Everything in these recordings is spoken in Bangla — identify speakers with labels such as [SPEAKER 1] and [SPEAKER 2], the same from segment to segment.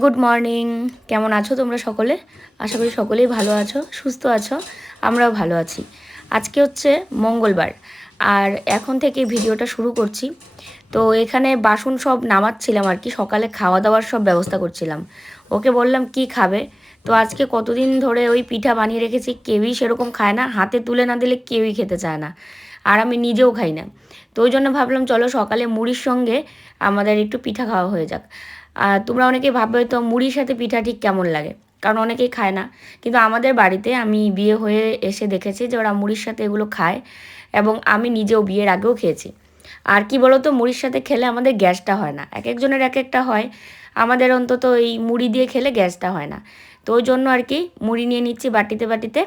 [SPEAKER 1] গুড মর্নিং কেমন আছো তোমরা সকলে? আশা করি সকলেই ভালো আছো, সুস্থ আছো, আমরাও ভালো আছি। আজকে হচ্ছে মঙ্গলবার, আর এখন থেকে ভিডিওটা শুরু করছি। তো এখানে বাসন সব নামাচ্ছিলাম আর কি, সকালে খাওয়া দাওয়ার সব ব্যবস্থা করছিলাম। ওকে বললাম, কি খাবে? তো আজকে কতদিন ধরে ওই পিঠা বানিয়ে রেখেছি, কেউই সেরকম খায় না, হাতে তুলে না দিলে কেউই খেতে চায় না, আর আমি নিজেও খাই না। তো ওই জন্য ভাবলাম, চলো সকালে মুড়ির সঙ্গে আমাদের একটু পিঠা খাওয়া হয়ে যাক। আর তোমরা অনেকেই ভাববে তো মুড়ির সাথে পিঠা ঠিক কেমন লাগে? কারণ অনেকেই খায় না। কিন্তু আমাদের বাড়িতে আমি বিয়ে হয়ে এসে দেখেছি যে ওরা মুড়ির সাথে এগুলো খায় এবং আমি নিজেও বিয়ের আগেও খেয়েছি। আর কি বলতো, মুড়ির সাথে খেলে আমাদের গ্যাসটা হয় না। এক একজনের এক একটা হয়। আমাদের অন্তত এই মুড়ি দিয়ে খেলে গ্যাসটা হয় না। তো ওই জন্য আর কি মুড়ি নিয়ে নিচ্ছি বাটিতে বাটিতে।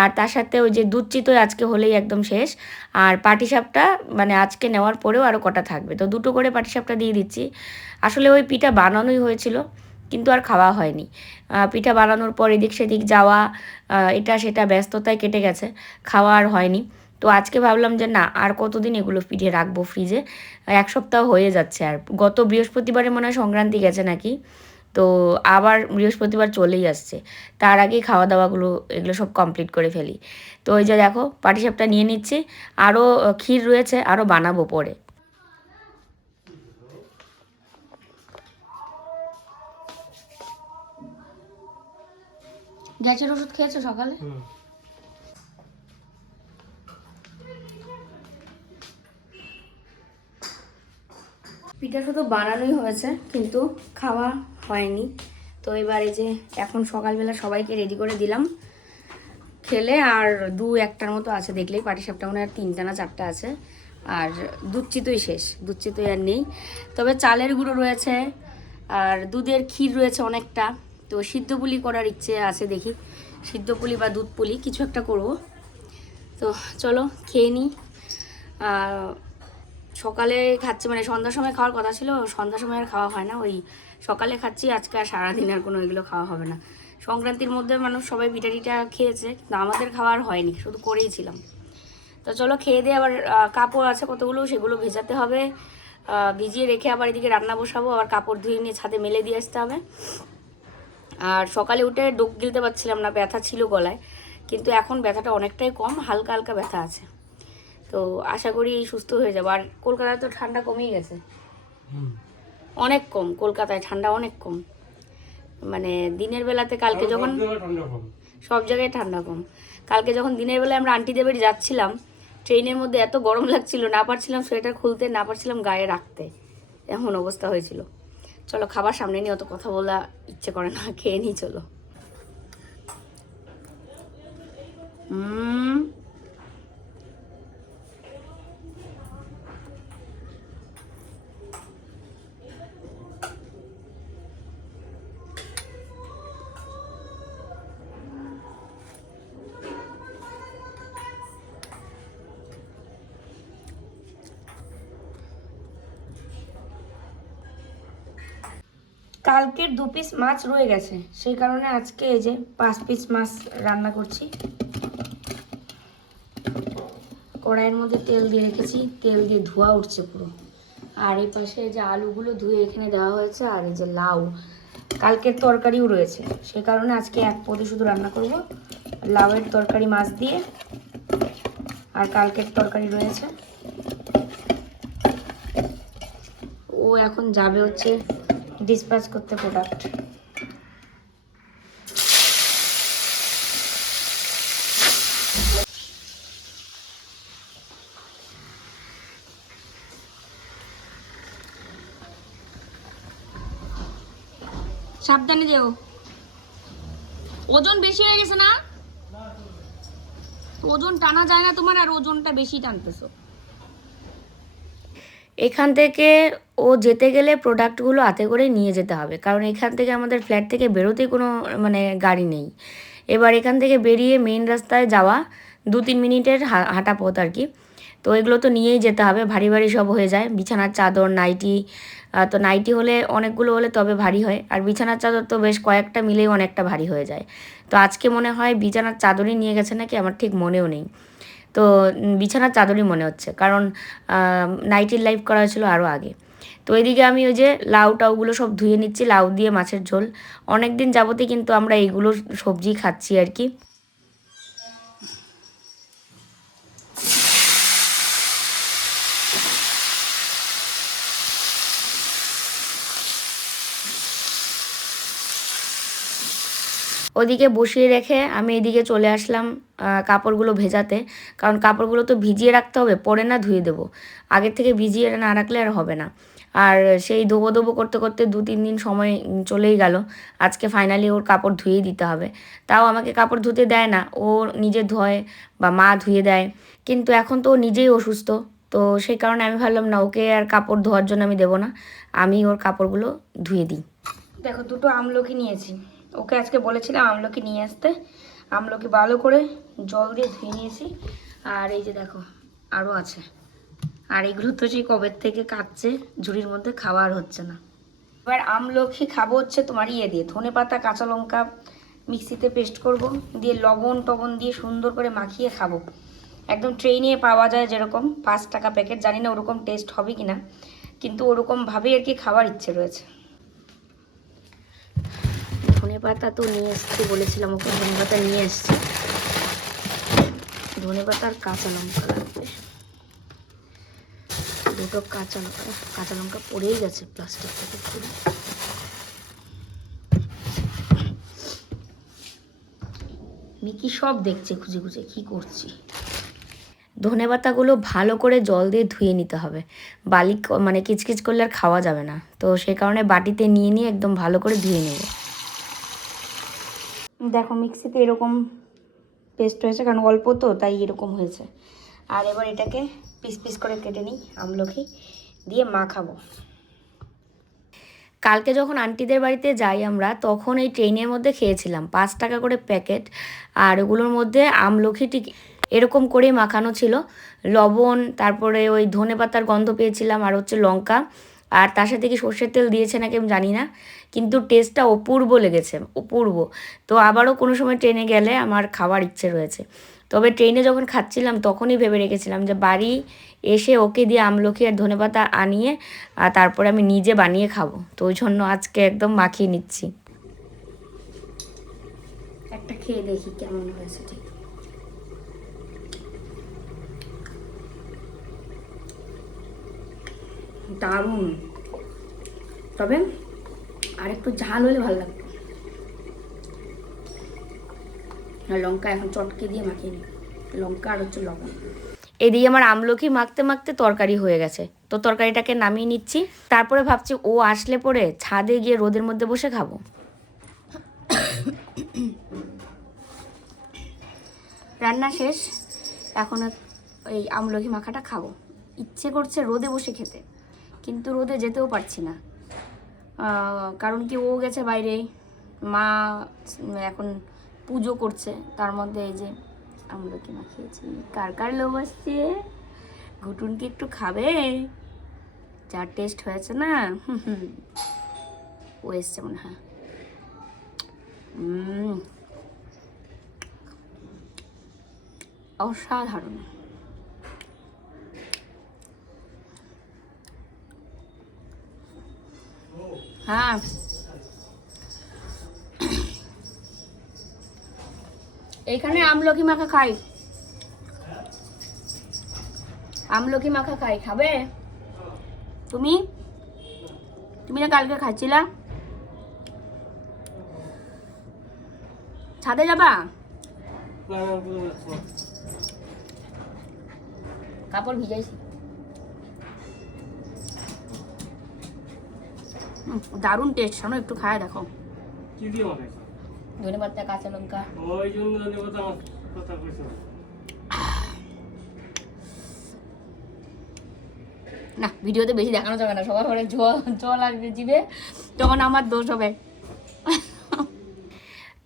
[SPEAKER 1] আর তার সাথে ওই যে দুধ আজকে হলেই একদম শেষ। আর পাটিসাপটা মানে আজকে নেওয়ার পরেও আরও কটা থাকবে। তো দুটো করে পাটিসাপটা দিয়ে দিচ্ছি। আসলে ওই পিঠা বানানোই হয়েছিল, কিন্তু আর খাওয়া হয়নি। পিঠা বানানোর পর এদিক সেদিক যাওয়া এটা সেটা ব্যস্ততায় কেটে গেছে, খাওয়া আর হয়নি। তো আজকে ভাবলাম যে না, আর কতদিন এগুলো পিঠে রাখব ফ্রিজে এক সপ্তাহ হয়ে যাচ্ছে আর। গত বৃহস্পতিবারে মনে হয় সংক্রান্তি গেছে নাকি? তো আবার বৃহস্পতিবার চলেই আসছে। তার আগেই খাওয়া দাওয়াগুলো এগুলো সব কমপ্লিট করে ফেলি। তো ওই যে দেখো পাটিসাপটা নিয়ে নিচ্ছি। আরও ক্ষীর রয়েছে আরও বানাবো পরে। গ্যাসের ওষুধ খেয়েছো সকালে? পিঠা শুধু বানানোই হয়েছে কিন্তু খাওয়া হয়নি। তো এবারে যে এখন সকালবেলা সবাইকে রেডি করে দিলাম খেলে, আর দু একটার মতো আছে দেখলেই পাটিসাপটা মনে হয় তিনটা না চারটা আছে। আর দুধ শেষ দুধ চিতই আর নেই। তবে চালের গুঁড়ো রয়েছে, আর দুধের ক্ষীর রয়েছে অনেকটা। তো সিদ্ধ পুলি করার ইচ্ছে আছে দেখি, সিদ্ধ পুলি বা দুধ পুলি, কিছু একটা করব। তো চলো, খেয়ে নিই। আর সকালে খাচ্ছে মানে সন্ধ্যার সময় খাওয়ার কথা ছিল, সন্ধ্যার সময় আর খাওয়া হয় না, ওই সকালে খাচ্ছি, আজকে আর সারাদিন আর কোনো এগুলো খাওয়া হবে না। সংক্রান্তির মধ্যে মানুষ সবাই টিঠা খেয়েছে, কিন্তু আমাদের খাওয়ার হয়নি, শুধু করেই ছিলাম। তো চলো খেয়ে দিয়ে আবার কাপড় আছে কতগুলো, সেগুলো ভেজাতে হবে। ভিজিয়ে রেখে আবার এদিকে রান্না বসাবো, আবার কাপড় ধুয়ে নিয়ে ছাদে মেলে দিয়ে আসতে হবে। আর সকালে উঠে ডোক গিলতে পারছিলাম না, ব্যথা ছিল গলায়, কিন্তু এখন ব্যথাটা অনেকটাই কম, হালকা হালকা ব্যথা আছে। তো আশা করি সুস্থ হয়ে যাব। আর কলকাতায় তো ঠান্ডা কমেই গেছে। অনেক কম কলকাতায় ঠান্ডা অনেক কম। মানে দিনের বেলাতে কালকে যখন সব জায়গায় ঠান্ডা কম। কালকে যখন দিনের বেলায় আমরা আন্টি দেবের যাচ্ছিলাম ট্রেনের মধ্যে এত গরম লাগছিল না পারছিলাম সোয়েটার খুলতে না পারছিলাম গায়ে রাখতে। এমন অবস্থা হয়েছিল। চলো খাবার সামনে নিয়ে অত কথা বলা ইচ্ছে করে না খেয়ে নিই চলো। হুম কালকের দু পিস মাছ রয়ে গেছে। সেই কারণে আজকে এই যে পাঁচ পিস মাছ রান্না করছি। কড়াইয়ের মধ্যে তেল দিয়ে রেখেছি। তেল দিয়ে ধোয়া উঠছে পুরো। আর এই পাশে যে আলুগুলো ধুয়ে এখানে দেওয়া হয়েছে, আর এই যে লাউ। কালকের তরকারিও রয়েছে। সেই কারণে আজকে এক পদে শুধু রান্না করব। লাউয়ের তরকারি মাছ দিয়ে, আর কালকের তরকারি রয়েছে। ও এখন যাবে হচ্ছে ডিসপ্যাচ করতে প্রোডাক্ট সাবধানে যেও। ওজন বেশি হয়ে গেছে না? ওজন টানা যায় না তোমার আর ওজনটা বেশি টানতেছো। এখান থেকে ও যেতে গেলে প্রোডাক্টগুলো হাতে করে নিয়ে যেতে হবে। কারণ এখান থেকে আমাদের ফ্ল্যাট থেকে বেরোতেই কোনো মানে গাড়ি নেই। এবার এখান থেকে বেরিয়ে মেইন রাস্তায় যাওয়া দু তিন মিনিটের হাঁটা পথ আর কি। তো এগুলো তো নিয়েই যেতে হবে, ভারী ভারী সব হয়ে যায়। বিছানার চাদর, নাইটি তো নাইটি হলে অনেকগুলো হলে তবে ভারী হয়। আর বিছানার চাদর তো বেশ কয়েকটা মিলেই অনেকটা ভারী হয়ে যায়। তো আজকে মনে হয় বিছানার চাদরই নিয়ে গেছে নাকি? আমার ঠিক মনেও নেই। তো বিছানার চাদরই মনে হচ্ছে। কারণ নাইটের লাইফ করা হয়েছিল আরও আগে। তো এদিকে আমি ওই যে লাউ টাউগুলো সব ধুয়ে নিচ্ছি, লাউ দিয়ে মাছের ঝোল। অনেক দিন যাবতে কিন্তু আমরা এইগুলো সবজি খাচ্ছি আর কি। ওদিকে বসিয়ে রেখে আমি এদিকে চলে আসলাম কাপড়গুলো ভেজাতে। কারণ কাপড়গুলো তো ভিজিয়ে রাখতে হবে, পরে না ধুয়ে দেবো। আগের থেকে ভিজিয়ে না রাখলে আর হবে না। আর সেই ধোবো ধোবো করতে করতে দু তিন দিন সময় চলেই গেল। আজকে ফাইনালি ওর কাপড় ধুয়েই দিতে হবে। তাও আমাকে কাপড় ধুতে দেয় না, ও নিজে ধোয় বা মা ধুয়ে দেয়। কিন্তু এখন তো ও নিজেই অসুস্থ, তো সেই কারণে আমি ভাবলাম, না, ওকে আর কাপড় ধোয়ার জন্য আমি দেবো না। আমি ওর কাপড়গুলো ধুয়ে দিই। দেখো, দুটো আমলকি নিয়েছি। ওকে আজকে বলেছিলাম আমলকি নিয়ে আসতে। আমলকি ভালো করে জল দিয়ে ধুয়ে নিয়েছি। আর এই যে দেখো আরও আছে। আর এগুলো তো সেই কবের থেকে কাটছে ঝুড়ির মধ্যে খাওয়ার হচ্ছে না। এবার আমলকি খাব হচ্ছে তোমার ইয়ে দিয়ে, ধনে পাতা, কাঁচা লঙ্কা মিক্সিতে পেস্ট করব, দিয়ে লবণ টবণ দিয়ে সুন্দর করে মাখিয়ে খাব। একদম ট্রেনে পাওয়া যায় যেরকম, পাঁচ টাকা প্যাকেট, জানি না ওরকম টেস্ট হবে কিনা, কিন্তু ওরকমভাবেই আর কি খাওয়ার ইচ্ছে রয়েছে। ধনে পাতা তো নিয়ে এসছি, বলেছিলাম ওকে ধনে পাতা নিয়ে এসছি ধনে পাতা আর কাঁচা লঙ্কা লাগবে। দুটো কাঁচা লঙ্কা কাঁচা লঙ্কা পড়েই গেছে প্লাস্টিক থেকে পুরো। মিকি সব দেখছে খুঁজে খুঁজে, কি করছি? ধনে পাতাগুলো ভালো করে জল দিয়ে ধুয়ে নিতে হবে। বালি মানে কিচকিচ করলে আর খাওয়া যাবে না। তো সে কারণে বাটিতে নিয়ে নিয়ে একদম ভালো করে ধুয়ে নেব। দেখো, মিক্সিতে এরকম পেস্ট হয়েছে, কারণ অল্প তো, তাই এরকম হয়েছে। আর এবার এটাকে পিস পিস করে কেটে নিই আমলকি দিয়ে মাখাবো। কালকে যখন আন্টিদের বাড়িতে যাই আমরা, তখন এই ট্রেনের মধ্যে খেয়েছিলাম, পাঁচ টাকা করে প্যাকেট। আর ওগুলোর মধ্যে আমলকি এরকম করেই মাখানো ছিল। লবণ, তারপরে ওই ধনে পাতার গন্ধ পেয়েছিলাম, আর হচ্ছে লঙ্কা। আর তার সাথে কি সর্ষের তেল দিয়েছে নাকি আমি জানি না, কিন্তু টেস্টটা অপূর্ব লেগেছে, অপূর্ব। তো আবারও কোনো সময় ট্রেনে গেলে আমার খাওয়ার ইচ্ছে রয়েছে। তবে ট্রেনে যখন খাচ্ছিলাম তখনই ভেবে রেখেছিলাম যে বাড়ি এসে ওকে দিয়ে আমলকি আর ধনেপাতা আনিয়ে, আর তারপরে আমি নিজে বানিয়ে খাব। তো ওই জন্য আজকে একদম মাখিয়ে নিচ্ছি। একটা খেয়ে দেখি কেমন হয়েছে ঠিক দারুণ। তবে আর একটু ঝাল হলে ভালো লাগতো লঙ্কা এখন চটকে দিয়ে মাখিয়ে নিই লঙ্কা আর হচ্ছে লবণ। এদিকে আমার আমলকি মাখতে মাখতে তরকারি হয়ে গেছে। তো তরকারিটাকে নামিয়ে নিচ্ছি। তারপরে ভাবছি ও আসলে পরে ছাদে গিয়ে রোদের মধ্যে বসে খাব। রান্না শেষ। এখন এই আমলকি মাখাটা খাব। ইচ্ছে করছে রোদে বসে খেতে। কিন্তু রোদে যেতেও পারছি না। কারণ কি ও গেছে বাইরে, মা এখন পুজো করছে, তার মধ্যে এই যে আমলকি মাখিয়েছি, কার কার লোভ আসছে? ঘুটুন কি একটু খাবে? যা টেস্ট হয়েছে না। ও এসছে মনে হয়। অসাধারণ। হ্যাঁ। এইখানে আমলকি মাখা খাই। আমলকি মাখা খাই। খাবে? তুমি? তুমি না কালকে খাচ্ছিলা? ছাদে যাবা? কাপড় ভিজাইছি। দারুণ টেস্ট শোনো একটু খায় দেখো।
[SPEAKER 2] কি
[SPEAKER 1] ধনে পাতা কাঁচা লঙ্কা।
[SPEAKER 2] ওই জন্য কথা।
[SPEAKER 1] না। ভিডিওতে বেশি দেখানো যাবে না সবার ঘরে জল জল আসবে জিবে তখন আমার দোষ হবে।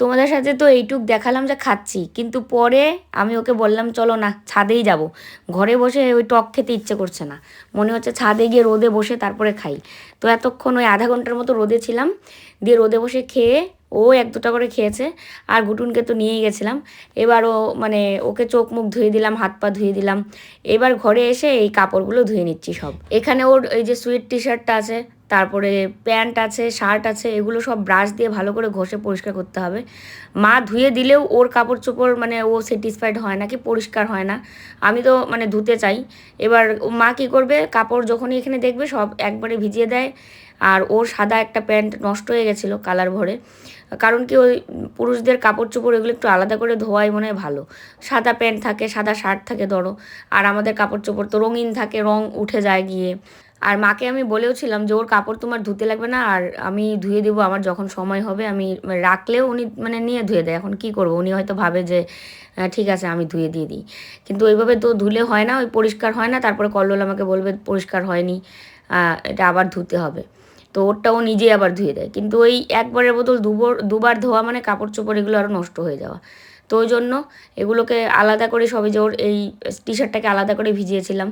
[SPEAKER 1] তোমাদের সাথে তো এইটুক দেখালাম যে খাচ্ছি, কিন্তু পরে আমি ওকে বললাম, চলো না, ছাদেই যাব। ঘরে বসে ওই টক খেতে ইচ্ছে করছে না। মনে হচ্ছে ছাদে গিয়ে রোদে বসে তারপরে খাই। তো এতক্ষণ ওই আধা ঘণ্টার মতো রোদে ছিলাম, দিয়ে রোদে বসে খেয়ে ও এক দুটা করে খেয়েছে, আর গুটুনকে তো নিয়েই গেছিলাম। এবার ও মানে ওকে চোখ মুখ ধুয়ে দিলাম, হাত পা ধুয়ে দিলাম। এবার ঘরে এসে এই কাপড়গুলো ধুয়ে নিচ্ছি সব। এখানে ওর এই যে সুইট টি শার্টটা আছে তারপরে প্যান্ট আছে, শার্ট আছে, এগুলো সব ব্রাশ দিয়ে ভালো করে ঘষে পরিষ্কার করতে হবে। মা ধুয়ে দিলেও ওর কাপড় চোপড় মানে ও স্যাটিসফাইড হয় না কি পরিষ্কার হয় না। আমি তো মানে ধুতে চাই। এবার মা কী করবে? কাপড় যখনই এখানে দেখবে সব একবারে ভিজিয়ে দেয়। আর ওর সাদা একটা প্যান্ট নষ্ট হয়ে গেছিল কালার ভরে। কারণ কি ওই পুরুষদের কাপড় চোপড় এগুলো একটু আলাদা করে ধোয়াই মনে হয় ভালো। সাদা প্যান্ট থাকে, সাদা শার্ট থাকে ধরো। আর আমাদের কাপড় চোপড় তো রঙিন থাকে, রং উঠে যায় গিয়ে। আর মাকে আমি বলেও ছিলাম যে, ওর কাপড় তোমার ধুতে লাগবে না আর আমি ধুয়ে দেবো, আমার যখন সময় হবে আমি রাখলেও উনি মানে নিয়ে ধুয়ে দেয়। এখন কি করব? উনি হয়তো ভাবে যে ঠিক আছে, আমি ধুয়ে দিয়ে দিই। কিন্তু ওইভাবে তো ধুলে হয় না, ওই পরিষ্কার হয় না। তারপরে কল্লোল আমাকে বলবে, পরিষ্কার হয়নি এটা আবার ধুতে হবে। তো ওরটা ও নিজেই আবার ধুয়ে দেয়। কিন্তু ওই একবারের বোতল দুবার দুবার ধোয়া মানে কাপড় চোপড় এগুলো আরও নষ্ট হয়ে যাওয়া। তো ওই জন্য এগুলোকে আলাদা করে সবে যে, ওর এই টি শার্টটাকে আলাদা করে ভিজিয়েছিলাম।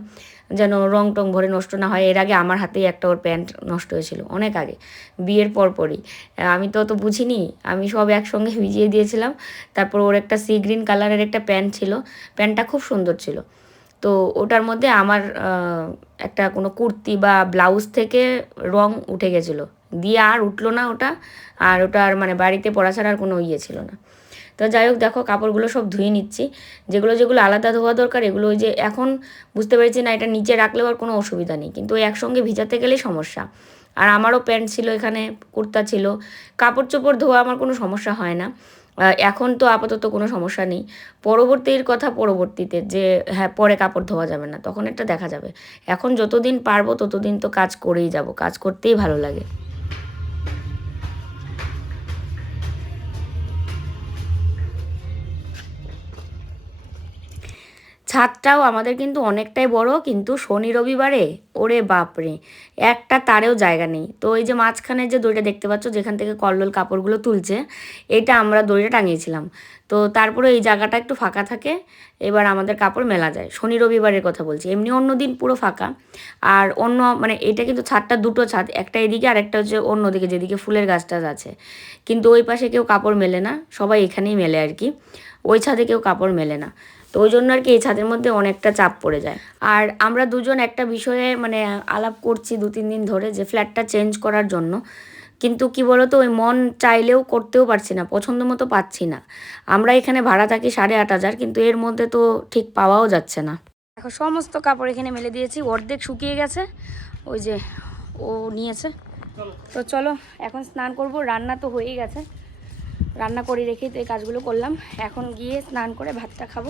[SPEAKER 1] যেন রং টং ভরে নষ্ট না হয়। এর আগে আমার হাতেই একটা ওর প্যান্ট নষ্ট হয়েছিল, অনেক আগে। বিয়ের পর পরই আমি তো অত বুঝিনি, আমি সব একসঙ্গে ভিজিয়ে দিয়েছিলাম। তারপর ওর একটা সি গ্রিন কালারের একটা প্যান্ট ছিল, প্যান্টটা খুব সুন্দর ছিল। তো ওটার মধ্যে আমার একটা কোনো কুর্তি বা ব্লাউজ থেকে রং উঠে গেছিল। দিয়ে আর উঠল না ওটা, আর ওটা আর মানে বাড়িতে পরা ছাড়া আর কোনো ইয়ে ছিল না। তো যাই হোক, দেখো, কাপড়গুলো সব ধুয়ে নিচ্ছি। যেগুলো যেগুলো আলাদা ধোয়া দরকার, এগুলো ওই যে এখন বুঝতে পেরেছি না, এটা নিচে রাখলেও আর কোনো অসুবিধা নেই। কিন্তু ওই একসঙ্গে ভিজাতে গেলেই সমস্যা। আর আমারও প্যান্ট ছিল এখানে, কুর্তা ছিল। কাপড় চোপড় ধোয়া আমার কোনো সমস্যা হয় না। এখন তো আপাতত কোনো সমস্যা নেই। পরবর্তীর কথা পরবর্তীতে, যে হ্যাঁ পরে কাপড় ধোয়া যাবে না, তখন একটা দেখা যাবে। এখন যতদিন পারব, ততদিন তো কাজ করেই যাব, কাজ করতেই ভালো লাগে। ছাদটাও আমাদের কিন্তু অনেকটাই বড়, কিন্তু শনি রবিবারে, ওরে বাপরে, একটা তারেও জায়গা নেই। তো এই যে মাঝখানে যে দড়িটা দেখতে পাচ্ছ, যেখান থেকে কল্লোল কাপড়গুলো তুলছে, এটা আমরা দড়িটা টাঙিয়েছিলাম। তো তারপরে এই জায়গাটা একটু ফাঁকা থাকে, এবার আমাদের কাপড় মেলা যায়। শনি রবিবারের কথা বলছি, এমনি অন্য দিন পুরো ফাঁকা। আর অন্য মানে এটা কিন্তু ছাদটা দুটো ছাদ, একটা এদিকে আর একটা হচ্ছে অন্যদিকে, যেদিকে ফুলের গাছ টাছ আছে। কিন্তু ওই পাশে কেউ কাপড় মেলে না, সবাই এখানেই মেলে আর কি। ওই ছাদে কেউ কাপড় মেলে না। তো ওই জন্য আর কি এই ছাদের মধ্যে অনেকটা চাপ পড়ে যায়। আর আমরা দুজন একটা বিষয়ে মানে আলাপ করছি দু তিন দিন ধরে যে ফ্ল্যাটটা চেঞ্জ করার জন্য। কিন্তু কি বলতো, ওই মন চাইলেও করতেও পারছি না, পছন্দ মতো পাচ্ছি না। আমরা এখানে ভাড়া থাকি সাড়ে আট হাজার, কিন্তু এর মধ্যে তো ঠিক পাওয়াও যাচ্ছে না। দেখো, সমস্ত কাপড় এখানে মেলে দিয়েছি, অর্ধেক শুকিয়ে গেছে, ওই যে ও নিয়েছে। তো চলো, এখন স্নান করব, রান্না তো হয়েই গেছে। রান্না করে রেখে তো এই কাজগুলো করলাম। এখন গিয়ে স্নান করে ভাতটা খাব।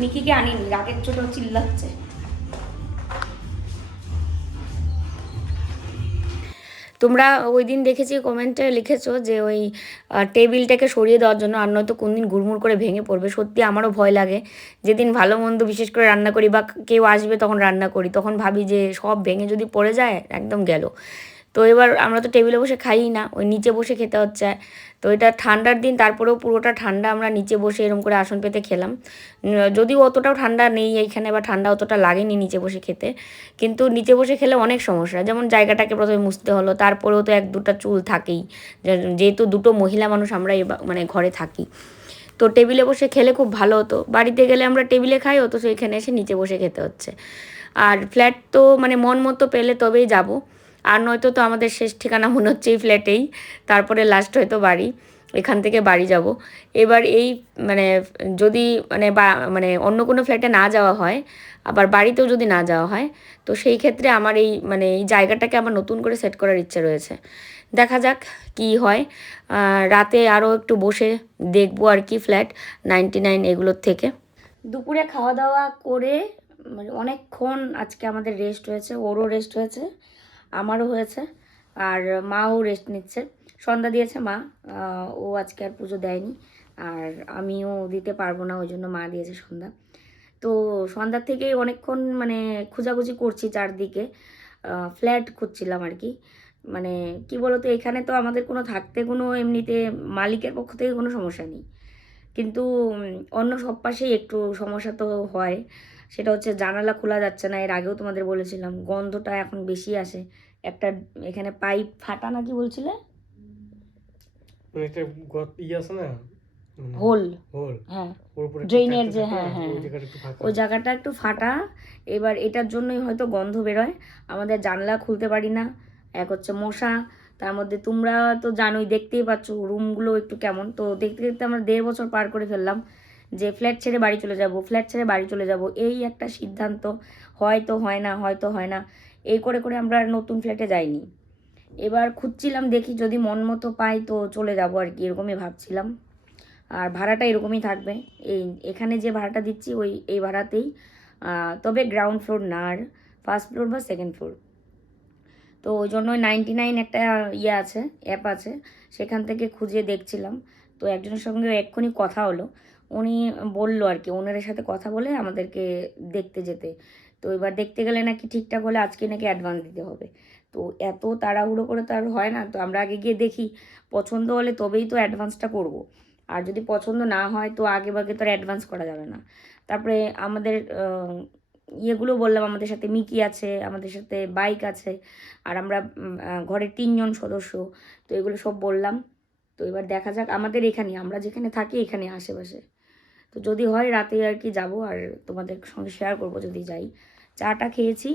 [SPEAKER 1] নিকিকে আনিনি রাগের ছোট চিল্লাচ্ছে। তোমরা ওই দিন দেখেছি কমেন্টে লিখেছো যে ওই টেবিলটাকে সরিয়ে দেওয়ার জন্য আর নয়তো কোন দিন গুড়মুড় করে ভেঙে পড়বে। সত্যি আমারও ভয় লাগে। যেদিন ভালো মন্দ বিশেষ করে রান্না করি বা কেউ আসবে তখন রান্না করি, তখন ভাবি যে সব ভেঙে যদি পড়ে যায়, একদম গেল। তো এবার আমরা তো টেবিলে বসে খাই না, ওই নিচে বসে খেতে হচ্ছে। তো এটা ঠান্ডার দিন, তারপরেও পুরোটা ঠান্ডা আমরা নিচে বসে এরকম করে আসন পেতে খেলাম। যদিও অতটাও ঠান্ডা নেই এইখানে, বা ঠান্ডা অতটা লাগেনি নিচে বসে খেতে। কিন্তু নিচে বসে খেলে অনেক সমস্যা, যেমন জায়গাটাকে প্রথমে মুছতে হলো, তারপরেও তো এক দুটা চুল থাকেই। যেহেতু দুটো মহিলা মানুষ আমরা মানে ঘরে থাকি। তো টেবিলে বসে খেলে খুব ভালো হতো। বাড়িতে গেলে আমরা টেবিলে খাই, অথচ এখানে এসে নিচে বসে খেতে হচ্ছে। আর ফ্ল্যাট তো মানে মন মতো পেলে তবেই যাব। আর নয়তো তো আমাদের শেষ ঠিকানা মনে হচ্ছে এই ফ্ল্যাটেই তারপরে লাস্ট হয়তো বাড়ি। এখান থেকে বাড়ি যাব। এবার এই মানে যদি মানে বা মানে অন্য কোনো ফ্ল্যাটে না যাওয়া হয়, আবার বাড়িতেও যদি না যাওয়া হয়, তো সেই ক্ষেত্রে আমার এই মানে এই জায়গাটাকে আমার নতুন করে সেট করার ইচ্ছে রয়েছে। দেখা যাক কি হয়। রাতে আরও একটু বসে দেখব আর কি ফ্ল্যাট নাইনটি নাইন এগুলোর থেকে। দুপুরে খাওয়া দাওয়া করে মানে অনেকক্ষণ আজকে আমাদের রেস্ট হয়েছে, ওরও রেস্ট হয়েছে। আমারও হয়েছে। আর মাও রেস্ট নিচ্ছে। সন্ধ্যা দিয়েছে মা। ও আজকে আর পুজো দেয়নি। আর আমিও দিতে পারব না, ওই জন্য মা দিয়েছে সন্ধ্যা। তো সন্ধ্যার থেকেই অনেকক্ষণ মানে খোঁজাখুঁজি করছি চারদিকে। ফ্ল্যাট খুঁজছিলাম আর কি। মানে কি বলতো, এখানে তো আমাদের কোনো থাকতে কোনো এমনিতে মালিকের পক্ষ থেকে কোনো সমস্যা নেই। কিন্তু অন্য সব পাশেই একটু সমস্যা তো হয়। সেটা হচ্ছে জানালা খোলা যাচ্ছে না এর আগেও তোমাদের বলেছিলাম গন্ধটা এখন বেশি আসে। একটা এখানে পাইপ ফাটা নাকি বলছিলে?
[SPEAKER 2] একটা ই আছে না?
[SPEAKER 1] হোল।
[SPEAKER 2] হোল।
[SPEAKER 1] হ্যাঁ। ড্রেনের যে হ্যাঁ, হ্যাঁ।
[SPEAKER 2] ওই জায়গাটা একটু
[SPEAKER 1] ফাটা এবার এটার জন্যই হয়তো গন্ধ বেরোয়। আমাদের জানলা খুলতে পারি না এক হচ্ছে মশা তার মধ্যে তোমরা তো জানোই দেখতেই পাচ্ছ রুমগুলো একটু কেমন। তো দেখতে দেখতে আমরা দেড় বছর পার করে ফেললাম। যে ফ্ল্যাট ছেড়ে বাড়ি চলে যাব ফ্ল্যাট ছেড়ে বাড়ি চলে যাব, এই একটা সিদ্ধান্ত হয়তো হয় না, হয়তো হয় না, এই করে করে আমরা নতুন ফ্ল্যাটে যাইনি। এবার খুঁজছিলাম দেখি যদি মন মতো পাই তো চলে যাব আর কি, এরকমই ভাবছিলাম। আর ভাড়াটা এরকমই থাকবে। এই এখানে যে ভাড়াটা দিচ্ছি ওই, এই ভাড়াতেই তবে গ্রাউন্ড ফ্লোর না আর ফার্স্ট ফ্লোর বা সেকেন্ড ফ্লোর তো ওই জন্য নাইনটি নাইন একটা ইয়ে আছে অ্যাপ আছে, সেখান থেকে খুঁজে দেখছিলাম। তো একজনের সঙ্গে এক্ষুনি কথা হলো। উনি বলল আর কি ওনারের সাথে কথা বলে আমাদেরকে দেখতে যেতে। তো এবার দেখতে গেলে নাকি ঠিকঠাক হলে আজকে নাকি অ্যাডভান্স দিতে হবে। তো এত তাড়াহুড়ো করে তো আর হয় না, তো আমরা আগে গিয়ে দেখি। পছন্দ হলে তবেই তো অ্যাডভান্সটা করব। আর যদি পছন্দ না হয় তো আগে ভাগে তো আর অ্যাডভান্স করা যাবে না। তারপরে আমাদের ইয়েগুলো বললাম, আমাদের সাথে মিকি আছে, আমাদের সাথে বাইক আছে, আর আমরা ঘরের তিনজন সদস্য। তো এগুলো সব বললাম। তো এবার দেখা যাক আমাদের এখানে, আমরা যেখানে থাকি এখানে আশেপাশে। তো যদি হয় রাতে আর কি যাব আর তোমাদের সঙ্গে শেয়ার করব যদি যাই। চাটা খেয়েছি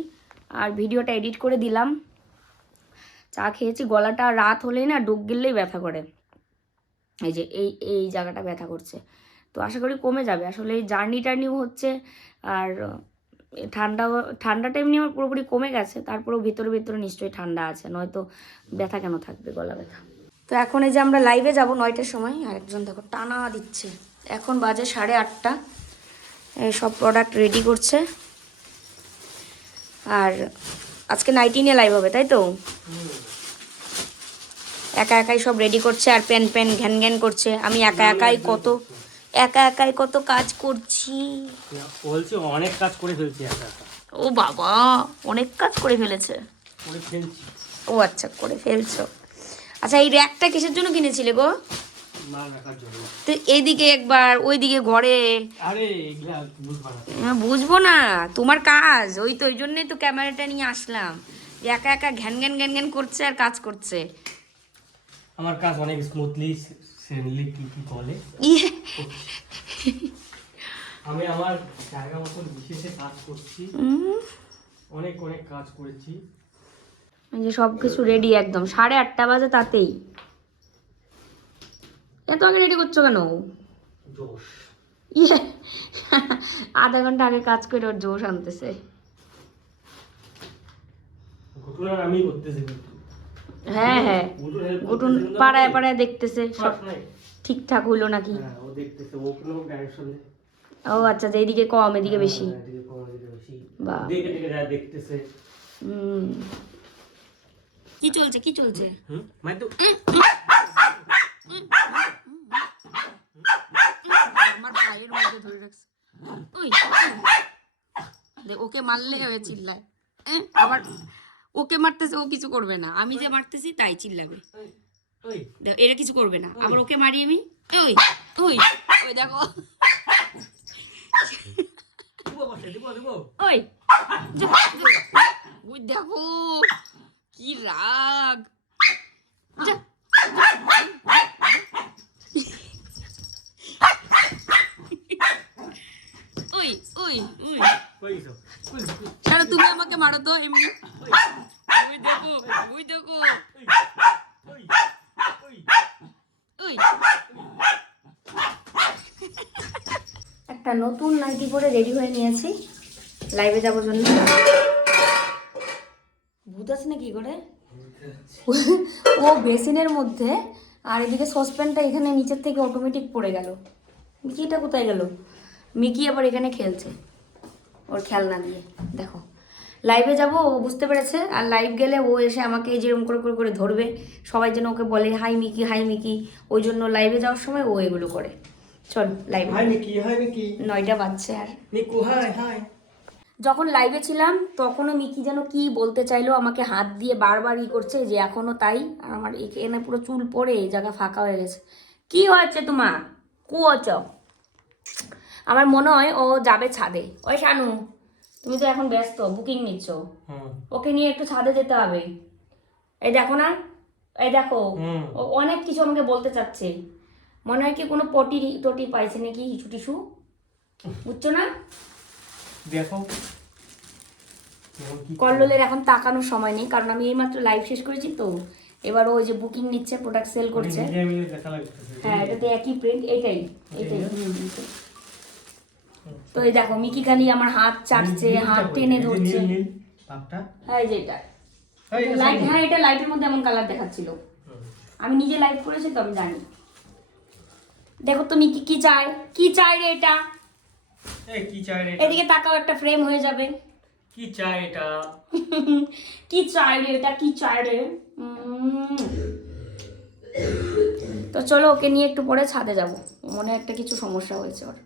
[SPEAKER 1] আর ভিডিওটা এডিট করে দিলাম। চা খেয়েছি, গলাটা রাত হলেই না ডুব গেলেই ব্যথা করে। এই যে, এই এই জায়গাটা ব্যথা করছে। তো আশা করি কমে যাবে। আসলে এই জার্নি টার্নিও হচ্ছে আর ঠান্ডা ঠান্ডাটা এমনি আমার পুরোপুরি কমে গেছে, তারপরেও ভিতরে ভিতরে নিশ্চয়ই ঠান্ডা আছে, নয়তো ব্যথা কেন থাকবে, গলা ব্যথা। তো এখন এই যে আমরা লাইভে যাব নয়টার সময়, আর একজন দেখো টানা দিচ্ছে। এখন বাজে সাড়ে আটটা। এই সব প্রোডাক্ট রেডি করছে। আর আজকে নাইটি নিয়ে লাইভ হবে তাই তো? একা একাই সব রেডি করছে আর প্যান প্যান ঘ্যান ঘ্যান করছে। আমি একা একাই কত একা একাই কত কাজ করছি।
[SPEAKER 2] বলছি অনেক কাজ করে ফেলছি একা
[SPEAKER 1] ও বাবা অনেক কাজ করে ফেলেছে। ও আচ্ছা করে ফেলছো। আচ্ছা এই র্যাকটা কিসের জন্য কিনেছিলে গো? তো এইদিকে একবার ওইদিকে ঘরে।
[SPEAKER 2] বুঝবা না।
[SPEAKER 1] তোমার কাজ। ওই তো ওই জন্যই তো ক্যামেরাটা নিয়ে আসলাম। একা একা ঘ্যান ঘ্যান ঘ্যান ঘ্যান করছে আর কাজ করছে।
[SPEAKER 2] আমার কাজ অনেক স্মুথলি সেনলি কি কি বলে?
[SPEAKER 1] ইয়ে।
[SPEAKER 2] আমি আমার জায়গা মতন বিশেষে কাজ করছি। অনেক অনেক কাজ করেছি।
[SPEAKER 1] যে সব কিছু রেডি একদম। সাড়ে আটটা বাজে তাতেই। এত আগে রেডি করছ কেন?
[SPEAKER 2] জোশ।
[SPEAKER 1] ইয়ে। আধা ঘণ্টা আগে কাজ করে ওর জোশ আনতেছে। হ্যাঁ হ্যাঁ। গুটুন পাড়ায় পাড়ায় দেখতেছে সব ঠিকঠাক হইল নাকি?
[SPEAKER 2] হ্যাঁ ও দেখতেছে ও কোনো ডাইরেকশন
[SPEAKER 1] ও আচ্ছা যে এইদিকে কম এদিকে বেশি।
[SPEAKER 2] কম এদিকে বেশি।
[SPEAKER 1] বাহ।
[SPEAKER 2] দেখে দেখে যা দেখতেছে।
[SPEAKER 1] হুম। কি চলছে কি চলছে
[SPEAKER 2] হুম মানে তো
[SPEAKER 1] আমার পায়ের মধ্যে ধরে রাখছে ওই দে, ওকে মারলে হয়ে চিল্লায়। আবার ওকে মারতেছে ও কিছু করবে না। আমি যে মারতেছি তাই চিল্লাবে। এরা কিছু করবে না। আবার ওকে মারি আমি ওই ওই ওই দেখো। ওই। ওই দেখো কি রাগ। ওই ওই ওই। ছাড়া তুমি আমাকে মারো তো এমনি।
[SPEAKER 2] ওই
[SPEAKER 1] দেখো ওই দেখো।
[SPEAKER 2] ওই।
[SPEAKER 1] একটা নতুন নাইটি পরে রেডি হয়ে নিয়েছি। লাইভে যাওয়ার জন্য। ভূত আছে না কি করে ও বেসিনের মধ্যে আর এদিকে সসপ্যানটা এখানে নিচের থেকে অটোমেটিক পড়ে গেল। মিকিটা কোথায় গেল? মিকি আবার এখানে খেলছে। ওর খেলনা দিয়ে দেখো। লাইভে যাব ও বুঝতে পেরেছে আর লাইভ গেলে ও এসে আমাকে এই যেরকম করে করে করে ধরবে। সবাই যেন ওকে বলে হাই মিকি হাই মিকি ওই জন্য লাইভে যাওয়ার সময় ও এগুলো করে। চল লাইভে
[SPEAKER 2] হাই মিকি হাই মিকি
[SPEAKER 1] নয়টা বাজছে আর।
[SPEAKER 2] মিকু হাই হাই
[SPEAKER 1] যখন লাইভে ছিলাম তখনও মিকি যেন কি বলতে চাইলো আমাকে হাত দিয়ে বারবার ই করছে যে এখনও তাই আর আমার এখানে পুরো চুল পড়ে এই জায়গা ফাঁকা হয়ে গেছে। কি হয়েছে তোমার? কু হচ্ছ আমার মনে হয় ও যাবে ছাদে। ওই শানু তুমি তো এখন ব্যস্ত বুকিং নিচ্ছ। ওকে নিয়ে একটু ছাদে যেতে হবে। এই দেখো না এই দেখো ও অনেক কিছু আমাকে বলতে চাচ্ছে। মনে হয় কি কোনো পটি টটি পাইছে নাকি হিসু টিসু? বুঝছ না?
[SPEAKER 2] দেখো।
[SPEAKER 1] কল্লোলের এখন তাকানোর সময় নেই কারণ আমি এইমাত্র লাইভ শেষ করেছি তো। এবার ওই যে বুকিং নিচ্ছে প্রোডাক্ট সেল করছে। হ্যাঁ এটাতে একই প্রিন্ট এটাই এটাই। তো এই দেখো মিকি খালি আমার হাত চাটছে হাত টেনে ধরছে। হ্যাঁ এই যে এটা।
[SPEAKER 2] এই যে
[SPEAKER 1] লাইট হ্যাঁ এটা লাইটের মধ্যে এমন কালার দেখাচ্ছিল। আমি নিজে লাইভ করেছি তো আমি জানি। দেখো তুমি কি কি চাই কি চাই রে এটা?
[SPEAKER 2] কি চাই রে
[SPEAKER 1] এদিকে তাকাও একটা ফ্রেম হয়ে যাবে।
[SPEAKER 2] কি চাই এটা?
[SPEAKER 1] কি চাই রে এটা? কি চাই রে? তো চলো ওকে নিয়ে একটু পরে ছাদে যাব। মনে একটা কিছু সমস্যা হয়েছে ওর।